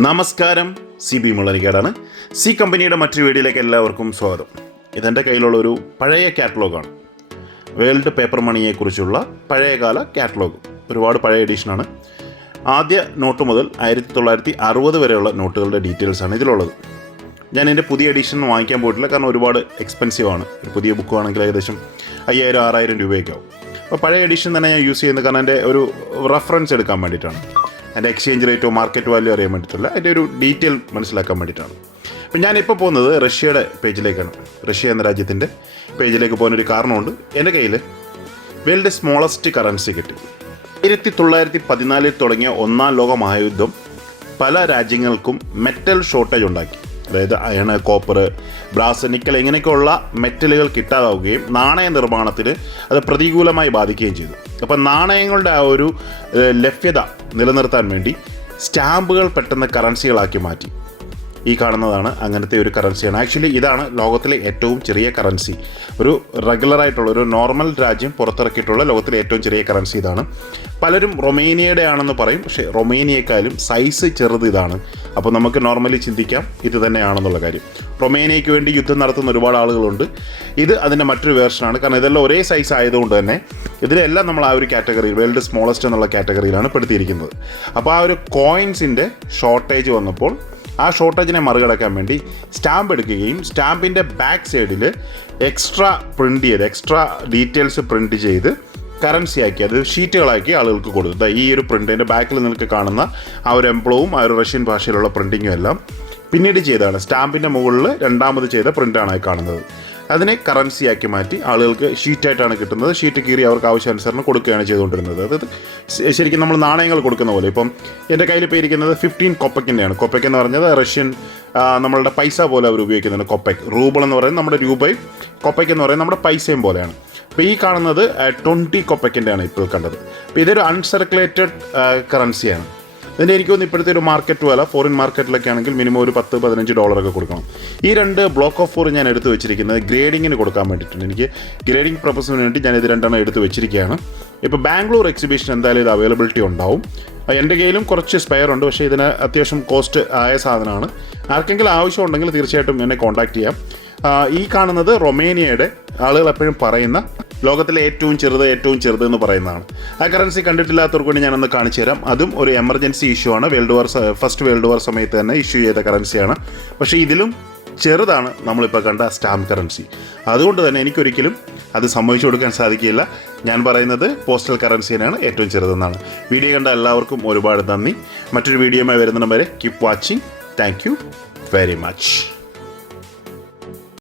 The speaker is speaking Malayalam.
നമസ്കാരം, സി ബി മുളരിക്കാടാണ്. സി കമ്പനിയുടെ മറ്റൊരു വീഡിയോയിലേക്ക് എല്ലാവർക്കും സ്വാഗതം. ഇതെൻ്റെ കയ്യിലുള്ളൊരു പഴയ കാറ്റലോഗാണ്. വേൾഡ് പേപ്പർ മണിയെക്കുറിച്ചുള്ള പഴയകാല കാറ്റലോഗ്. ഒരുപാട് പഴയ എഡിഷനാണ്. ആദ്യ നോട്ട് മുതൽ 1960 വരെയുള്ള നോട്ടുകളുടെ ഡീറ്റെയിൽസാണ് ഇതിലുള്ളത്. ഞാൻ എൻ്റെ പുതിയ എഡിഷൻ വാങ്ങിക്കാൻ പോയിട്ടില്ല, കാരണം ഒരുപാട് എക്സ്പെൻസീവാണ്. ഒരു പുതിയ ബുക്ക് ആണെങ്കിൽ ഏകദേശം 5000-6000 രൂപയൊക്കെ ആവും. അപ്പോൾ പഴയ എഡിഷൻ തന്നെ ഞാൻ യൂസ് ചെയ്യുന്നത് കാരണം എൻ്റെ ഒരു റെഫറൻസ് എടുക്കാൻ വേണ്ടിയിട്ടാണ്. അതിൻ്റെ എക്സ്ചേഞ്ച് റേറ്റോ മാർക്കറ്റ് വാല്യൂ അറിയാൻ വേണ്ടിയിട്ടല്ല, അതിൻ്റെ ഒരു ഡീറ്റെയിൽ മനസ്സിലാക്കാൻ വേണ്ടിയിട്ടാണ്. അപ്പം ഞാനിപ്പോൾ പോകുന്നത് റഷ്യയുടെ പേജിലേക്കാണ്. റഷ്യ എന്ന രാജ്യത്തിൻ്റെ പേജിലേക്ക് പോകുന്നൊരു കാരണമുണ്ട്. എൻ്റെ കയ്യിൽ വേൾഡ് സ്മോളസ്റ്റ് കറൻസി കിട്ടി. 1914 തുടങ്ങിയ ഒന്നാം ലോക മഹായുദ്ധം പല രാജ്യങ്ങൾക്കും മെറ്റൽ ഷോർട്ടേജ് ഉണ്ടാക്കി. അതായത് അയൺ, കോപ്പർ, ബ്രാസ്, നിക്കൽ ഇങ്ങനെയൊക്കെയുള്ള മെറ്റലുകൾ കിട്ടാതാവുകയും നാണയ നിർമ്മാണത്തിന് അത് പ്രതികൂലമായി ബാധിക്കുകയും ചെയ്തു. അപ്പം നാണയങ്ങളുടെ ആ ഒരു ലഭ്യത നിലനിർത്താൻ വേണ്ടി സ്റ്റാമ്പുകൾ പെട്ടെന്ന് കറൻസികളാക്കി മാറ്റി. ഈ കാണുന്നതാണ് അങ്ങനത്തെ ഒരു കറൻസിയാണ്. ആക്ച്വലി ഇതാണ് ലോകത്തിലെ ഏറ്റവും ചെറിയ കറൻസി. ഒരു റെഗുലറായിട്ടുള്ള ഒരു നോർമൽ രാജ്യം പുറത്തിറക്കിയിട്ടുള്ള ലോകത്തിലെ ഏറ്റവും ചെറിയ കറൻസി ഇതാണ്. പലരും റൊമേനിയയുടെ ആണെന്ന് പറയും, പക്ഷേ റൊമേനിയയെക്കാളും സൈസ് ചെറുത് ഇതാണ്. അപ്പോൾ നമുക്ക് നോർമലി ചിന്തിക്കാം ഇത് തന്നെയാണെന്നുള്ള കാര്യം. റൊമേനിയയ്ക്ക് വേണ്ടി യുദ്ധം നടത്തുന്ന ഒരുപാട് ആളുകളുണ്ട്. ഇത് അതിൻ്റെ മറ്റൊരു വേർഷനാണ്. കാരണം ഇതെല്ലാം ഒരേ സൈസ് ആയതുകൊണ്ട് തന്നെ ഇതിലെല്ലാം നമ്മൾ ആ ഒരു കാറ്റഗറി വേൾഡ് സ്മോളസ്റ്റ് എന്നുള്ള കാറ്റഗറിയിലാണ് പെടുത്തിയിരിക്കുന്നത്. അപ്പോൾ ആ ഒരു കോയിൻസിൻ്റെ ഷോർട്ടേജ് വന്നപ്പോൾ ആ ഷോർട്ടേജിനെ മറികടക്കാൻ വേണ്ടി സ്റ്റാമ്പ് എടുക്കുകയും സ്റ്റാമ്പിൻ്റെ ബാക്ക് സൈഡിൽ എക്സ്ട്രാ ഡീറ്റെയിൽസ് പ്രിൻറ്റ് ചെയ്ത് കറൻസി ആക്കി അത് ഷീറ്റുകളാക്കി ആളുകൾക്ക് കൊടുത്തു. ഈ ഒരു പ്രിൻറ്റിൻ്റെ ബാക്കിൽ നിങ്ങൾക്ക് കാണുന്ന ആ ഒരു എംപ്ലോവും ആ ഒരു റഷ്യൻ ഭാഷയിലുള്ള പ്രിൻറ്റിങ്ങും എല്ലാം പിന്നീട് ചെയ്തതാണ്. സ്റ്റാമ്പിൻ്റെ മുകളിൽ രണ്ടാമത് ചെയ്ത പ്രിൻ്റാണ് കാണുന്നത്. അതിനെ കറൻസിയാക്കി മാറ്റി ആളുകൾക്ക് ഷീറ്റായിട്ടാണ് കിട്ടുന്നത്. ഷീറ്റ് കീറി അവർക്ക് ആവശ്യാനുസരണം കൊടുക്കുകയാണ് ചെയ്തുകൊണ്ടിരുന്നത്. അതായത് ശരിക്കും നമ്മൾ നാണയങ്ങൾ കൊടുക്കുന്ന പോലെ. ഇപ്പം എൻ്റെ കയ്യിൽ ഇപ്പോൾ ഇരിക്കുന്നത് 15 കൊപ്പക്കിൻ്റെയാണ്. കൊപ്പയ്ക്ക് എന്ന് പറഞ്ഞത് റഷ്യൻ നമ്മളുടെ പൈസ പോലെ അവർ ഉപയോഗിക്കുന്നുണ്ട്. കൊപ്പയ്ക്ക് റൂബിൾ എന്ന് പറയുന്നത് നമ്മുടെ രൂപയും, കൊപ്പയ്ക്ക് എന്ന് പറയുന്നത് നമ്മുടെ പൈസയും പോലെയാണ്. അപ്പോൾ ഈ കാണുന്നത് 20 കൊപ്പക്കിൻ്റെയാണ് ഇപ്പോൾ കണ്ടത്. അപ്പോൾ ഇതൊരു അൺസർക്കുലേറ്റഡ് കറൻസിയാണ്. ഇതിൻ്റെ എനിക്ക് തോന്നുന്നു ഇപ്പോഴത്തെ ഒരു മാർക്കറ്റ് വില ഫോറിൻ മാർക്കറ്റിലൊക്കെ ആണെങ്കിൽ മിനിമം ഒരു $10-15 കൊടുക്കണം. ഈ 2 ബ്ലോക്ക് ഓഫ് 4 ഞാൻ എടുത്ത് വെച്ചിരിക്കുന്നത് ഗ്രേഡിങ്ങിന് കൊടുക്കാൻ വേണ്ടിയിട്ടുണ്ട്. എനിക്ക് ഗ്രേഡിംഗ് പർപ്പസിന് വേണ്ടി ഞാൻ ഇത് 2 എടുത്ത് വെച്ചിരിക്കുകയാണ്. ഇപ്പോൾ ബാംഗ്ലൂർ എക്സിബിഷൻ എന്തായാലും ഇത് അവൈലബിലിറ്റി ഉണ്ടാവും. എൻ്റെ കയ്യിലും കുറച്ച് സ്പെയർ ഉണ്ട്, പക്ഷേ ഇതിന് അത്യാവശ്യം കോസ്റ്റ് ആയ സാധനമാണ്. ആർക്കെങ്കിലും ആവശ്യമുണ്ടെങ്കിൽ തീർച്ചയായിട്ടും എന്നെ കോൺടാക്റ്റ് ചെയ്യാം. ഈ കാണുന്നത് റൊമേനിയയുടെ ആളുകൾ എപ്പോഴും പറയുന്ന ലോകത്തിലെ ഏറ്റവും ചെറുത് എന്ന് പറയുന്നതാണ്. ആ കറൻസി കണ്ടിട്ടില്ലാത്തവർക്ക് വേണ്ടി ഞാനൊന്ന് കാണിച്ചു തരാം. അതും ഒരു എമർജൻസി ഇഷ്യൂ ആണ്. ഫസ്റ്റ് വേൾഡ് വാർ സമയത്ത് തന്നെ ഇഷ്യൂ ചെയ്ത കറൻസിയാണ്. പക്ഷേ ഇതിലും ചെറുതാണ് നമ്മളിപ്പോൾ കണ്ട സ്റ്റാമ്പ് കറൻസി. അതുകൊണ്ട് തന്നെ എനിക്കൊരിക്കലും അത് സമ്മതിച്ചു കൊടുക്കാൻ സാധിക്കില്ല. ഞാൻ പറയുന്നത് പോസ്റ്റൽ കറൻസിയാണ് ഏറ്റവും ചെറുതെന്നാണ്. വീഡിയോ കണ്ട എല്ലാവർക്കും ഒരുപാട് നന്ദി. മറ്റൊരു വീഡിയോയുമായി വരുന്നതിന് വരെ keep watching. Thank you very much.